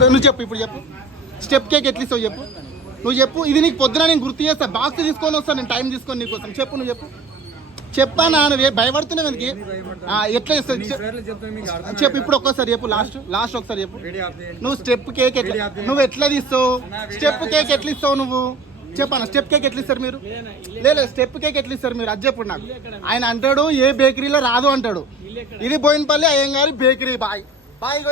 నువ్వు చెప్పు, ఇప్పుడు చెప్పు. స్టెప్ కేక్ ఎట్లా ఇస్తావు చెప్పు. నువ్వు చెప్పు. ఇది నీకు పొద్దున నేను గుర్తు చేస్తా, బాక్స్ తీసుకొని వస్తాను నేను, టైం తీసుకొని నీకోసం. చెప్పు, నువ్వు చెప్పు. చెప్పానా? నువ్వు భయపడుతున్నావు ఎందుకు? ఎట్లా ఇస్తావు చెప్పు. ఇప్పుడు ఒక్కసారి చెప్పు, లాస్ట్ ఒకసారి చెప్పు. నువ్వు స్టెప్ కేక్ ఎట్లా, నువ్వు ఎట్లా తీస్తావు? స్టెప్ కేక్ ఎట్లా ఇస్తావు నువ్వు చెప్పాను. స్టెప్ కేక్ ఎట్లా ఇస్తారు మీరు? లేదు, స్టెప్ కేక్ ఎట్లా ఇస్తారు మీరు? అది చెప్పు నాకు. ఆయన అంటాడు ఏ బేకరీలో రాదు అంటాడు. ఇది బోయినపల్లి అయ్యంగారి బేకరీ బాయ్.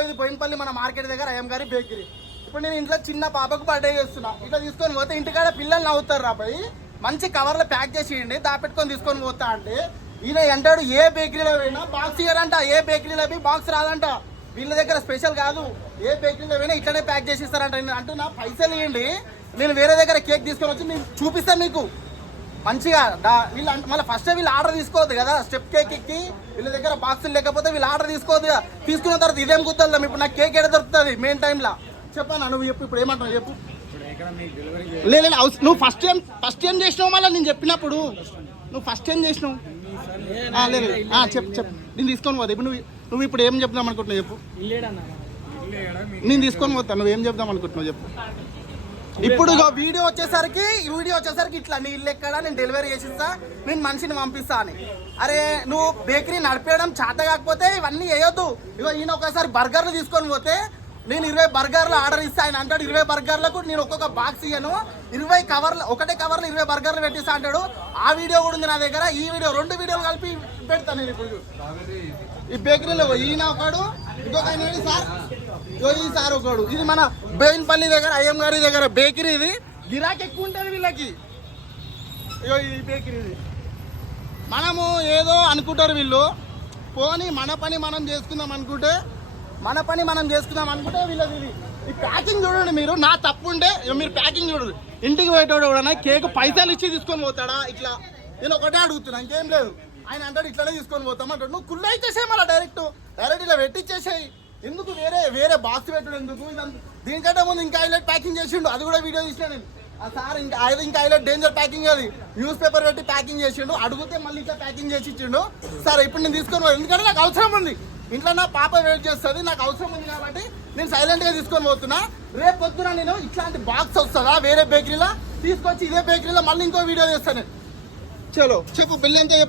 ఇది బోయినపల్లి మన మార్కెట్ దగ్గర అయ్యంగారి బేకరీ. ఇప్పుడు నేను ఇంట్లో చిన్న పాపకు బర్త్డే చేస్తున్నా, ఇట్లా తీసుకొని పోతే ఇంటికాడ పిల్లలు నవ్వుతారు రాబాయి. మంచి కవర్లో ప్యాక్ చేసి ఇవ్వండి, దాపెట్టుకొని తీసుకొని పోతా అంటే ఈయన అంటాడు ఏ బేకరీలో పోయినా బాక్స్ ఇయ్యారంట, ఏ బేకరీలో పోయి బాక్స్ రాదంట. వీళ్ళ దగ్గర స్పెషల్ కాదు, ఏ బేకరీలో పోయినా ఇట్లనే ప్యాక్ చేసి ఇస్తారంట. నేను అంటున్నా పైసలు ఇవ్వండి, నేను వేరే దగ్గర కేక్ తీసుకొని వచ్చి నేను చూపిస్తాను మీకు మంచిగా. వీళ్ళు మళ్ళీ ఫస్ట్ వీళ్ళు ఆర్డర్ తీసుకోవద్దు కదా స్టెప్ కేక్ ఎక్కి, వీళ్ళ దగ్గర బాక్సులు లేకపోతే వీళ్ళు ఆర్డర్ తీసుకోవద్దు కదా. తీసుకున్న తర్వాత ఇదేం కుదరదాం. ఇప్పుడు నాకు కేక్ ఎక్కడ దొరుకుతుంది మెయిన్ టైంలో చెప్పాను. నువ్వు చెప్పు ఇప్పుడు ఏమంటావు చెప్పు. లేదు, నువ్వు ఫస్ట్ టైం చేసినావు. మళ్ళీ నేను చెప్పినప్పుడు నువ్వు ఫస్ట్ టైం చేసినావు. లేదు చెప్పు. నేను తీసుకొని పోతా. ఇప్పుడు నువ్వు ఇప్పుడు ఏం చెప్దాం అనుకుంటున్నావు చెప్పు. నేను తీసుకొని పోతాను, నువ్వేం చెప్దాం అనుకుంటున్నావు చెప్పు. ఇప్పుడు వీడియో వచ్చేసరికి ఇట్లా నీ ఇల్లు ఎక్కడ, నేను డెలివరీ చేసిస్తా, నేను మనిషిని పంపిస్తా అని. అరే నువ్వు బేకరీ నడిపేయడం చేత కాకపోతే ఇవన్నీ వేయొద్దు. ఇగో ఈయన ఒకసారి బర్గర్లు తీసుకొని పోతే నేను 20 బర్గర్లు ఆర్డర్ ఇస్తా, ఆయన అంటాడు 20 బర్గర్లకు నేను ఒక్కొక్క బాక్స్ ఇయ్యను, 20 కవర్లు ఒకటే కవర్లు 20 బర్గర్లు పెట్టిస్తా అంటాడు. ఆ వీడియో కూడా ఉంది నా దగ్గర. ఈ వీడియో 2 వీడియోలు కలిపి పెడతాను నేను ఇప్పుడు. ఈ బేకరీలో ఈయన ఒకడు, ఇంకొక ఆయన సార్, ఈ సార్ ఒకడు. ఇది మన బోయినపల్లి దగ్గర అయ్యం గారి దగ్గర బేకరీ. ఇది గిరాకీ ఎక్కువ ఉంటుంది వీళ్ళకి. ఈ బేకరీ ఇది మనము ఏదో అనుకుంటారు వీళ్ళు, పోనీ మన పని మనం చేసుకుందాం అనుకుంటే వీళ్ళది ఇది. ఈ ప్యాకింగ్ చూడండి మీరు. నా తప్పు ఉంటే మీరు ప్యాకింగ్ చూడండి. ఇంటికి పోయేటోడు కూడా కేక్ పైసలు ఇచ్చి తీసుకొని పోతాడా ఇట్లా? నేను ఒకటే అడుగుతున్నా, ఇంకేం లేదు. ఆయన అంటాడు ఇట్లానే తీసుకొని పోతాం అంటాడు. నువ్వు కుళ్ళు ఇచ్చేసాయి మళ్ళీ డైరెక్ట్ ఇలా పెట్టిచ్చేసాయి. ఎందుకు వేరే బాక్స్ పెట్టడు ఎందుకు? దీనికంటే ముందు ఇంకా హైలైట్ ప్యాకింగ్ చేసిండు, అది కూడా వీడియో తీసినా నేను. సార్ ఇంకా హైలైట్ డేంజర్ ప్యాకింగ్, అది న్యూస్ పేపర్ పెట్టి ప్యాకింగ్ చేసిండు. అడిగితే మళ్ళీ ఇంకా ప్యాకింగ్ చేసి ఇచ్చిండు. సార్ ఇప్పుడు నేను తీసుకొని ఎందుకంటే నాకు అవసరం ఉంది, ఇంట్లో నా పాప వెయిట్ చేస్తుంది, నాకు అవసరం ఉంది కాబట్టి నేను సైలెంట్గా తీసుకొని పోతున్నా. రేపు పొద్దున నేను ఇట్లాంటి బాక్స్ వస్తుందా వేరే బేకరీలో తీసుకొచ్చి ఇదే బేకరీలో మళ్ళీ ఇంకో వీడియో చేస్తాను. చలో చెప్పు బిల్ ఎంత చెప్పు.